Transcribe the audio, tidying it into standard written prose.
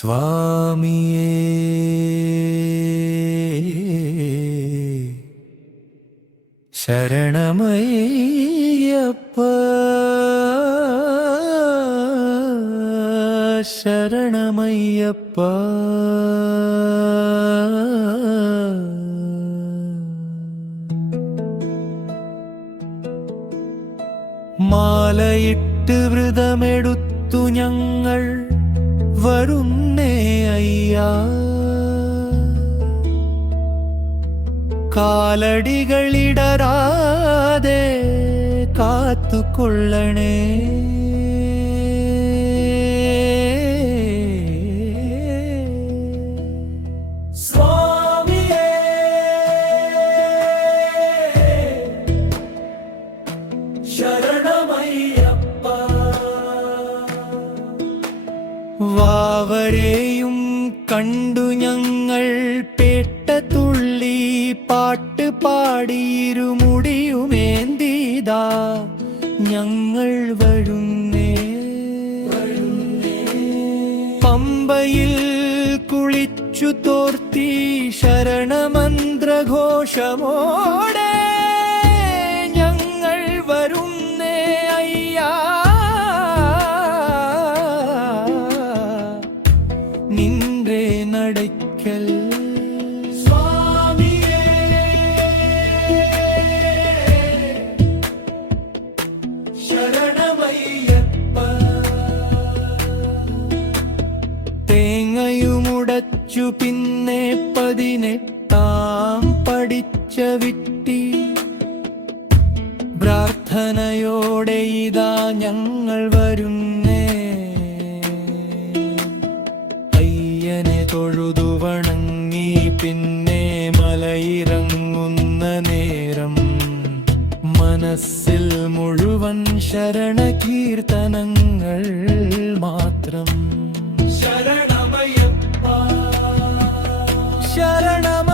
സ്വാമിയേ ശരണമയ്യപ്പ ശരണമയ്യപ്പ മാലയിട്ട് വ്രതമെടുത്തു ഞങ്ങൾ വരുന്നേ അയ്യാ, കാലടികളിടരാതെ കാത്തുകൊള്ളണേ. സ്വാമിയേ ശരണമയ്യപ്പ. വാവരെയും കണ്ടു ഞങ്ങൾ പേട്ടതുള്ളി പാട്ട് പാടിയിരുമുടിയുമേന്തിതാ ഞങ്ങൾ വരുന്നേ. പമ്പയിൽ കുളിച്ചു തോർത്തി ശരണമന്ത്രഘോഷമോടെ ഞങ്ങൾ വരുന്നേ അയ്യാ, നിന്റെ നടയ്ക്കൽ. തേങ്ങയുമുടച്ചു പിന്നെ 18 പഠിച്ച വിട്ടി പ്രാർത്ഥനയോടെ ഇതാ ഞങ്ങൾ വരുന്നേ. അയ്യനെ തൊഴുതു വണങ്ങി പിന്നെ മലയിറങ്ങുന്ന നേരം മനസ്സിൽ മുഴുവൻ ശരണകീർത്തനങ്ങൾ മാത്രം. ശരണമയ്യപ്പ ശരണമ